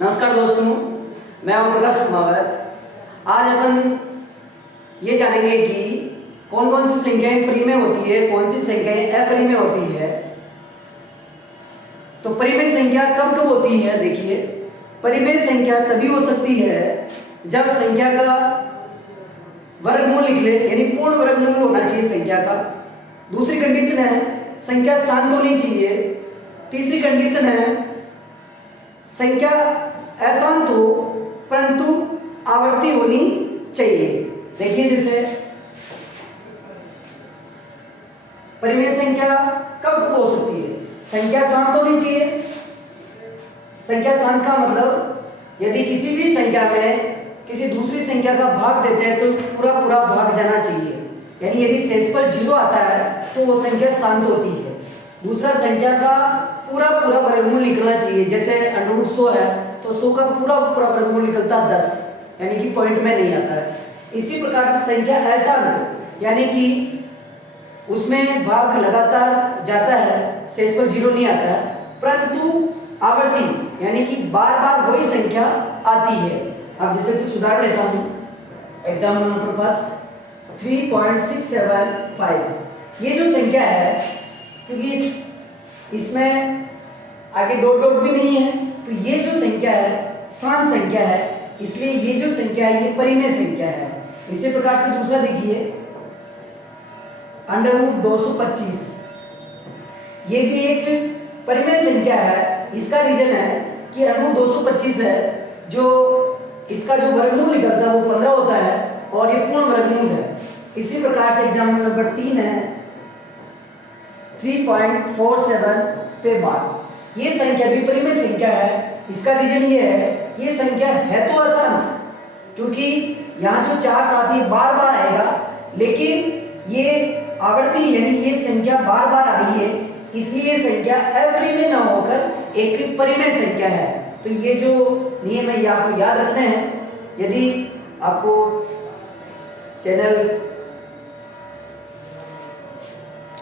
नमस्कार दोस्तों, मैं ओम प्रकाश कुमावत। आज अपन ये जानेंगे कि कौन कौन सी संख्याएं परिमेय होती है, कौन सी संख्याएं अपरिमेय होती है। तो परिमेय संख्या कब कब होती है? देखिए, परिमेय संख्या तभी हो सकती है जब संख्या का वर्गमूल निकले, यानी पूर्ण वर्गमूल होना चाहिए संख्या का। दूसरी कंडीशन है संख्या शांत होनी चाहिए। तीसरी कंडीशन है संख्या अशांत हो परंतु आवर्ती होनी चाहिए। देखिए, जैसे परिमेय संख्या कब कब हो सकती है? संख्या शांत होनी चाहिए। संख्या शांत का मतलब यदि किसी भी संख्या में किसी दूसरी संख्या का भाग देते हैं तो पूरा पूरा भाग जाना चाहिए, यानी यदि शेषफल 0 आता है तो वो संख्या शांत होती है। दूसरा, संख्या का पूरा पूरा वर्गमूल निकलना चाहिए। जैसे √100 है तो 100 का पूरा पूरा वर्गमूल निकलता है 10, यानी कि पॉइंट में नहीं आता है। इसी प्रकार से संख्या अशांत, यानी कि उसमें भाग लगातार जाता है, शेषफल 0 नहीं आता है, परंतु आवर्ती यानी कि बार बार वही संख्या आती है। अब जैसे कुछ उदाहरण लेता हूँ। Example number first 3.675। ये जो संख्या है, क्योंकि इसमें आगे डॉट डॉट भी नहीं है, तो ये जो संख्या है शांत संख्या है, इसलिए ये जो संख्या है ये परिमेय संख्या है। इसी प्रकार से दूसरा देखिए, √225। ये भी एक परिमेय संख्या है। इसका रीजन है कि √225 है, जो इसका जो वर्गमूल निकलता है वो 15 होता है और ये पूर्ण वर्गमूल है। इसी प्रकार से एग्जाम्पल नंबर 3 है 3.47 पे बाद। ये संख्या भी परिमेय संख्या है। इसका रीजन ये है, ये संख्या है तो अशांत, क्योंकि यहाँ जो 4 साथी बार बार आएगा, लेकिन ये आवर्ती यानी ये संख्या बार बार आ रही है, इसलिए ये संख्या अपरिमेय न होकर एक परिमेय संख्या है। तो ये जो नियम है ये आपको याद रखने हैं। यदि आपको चैनल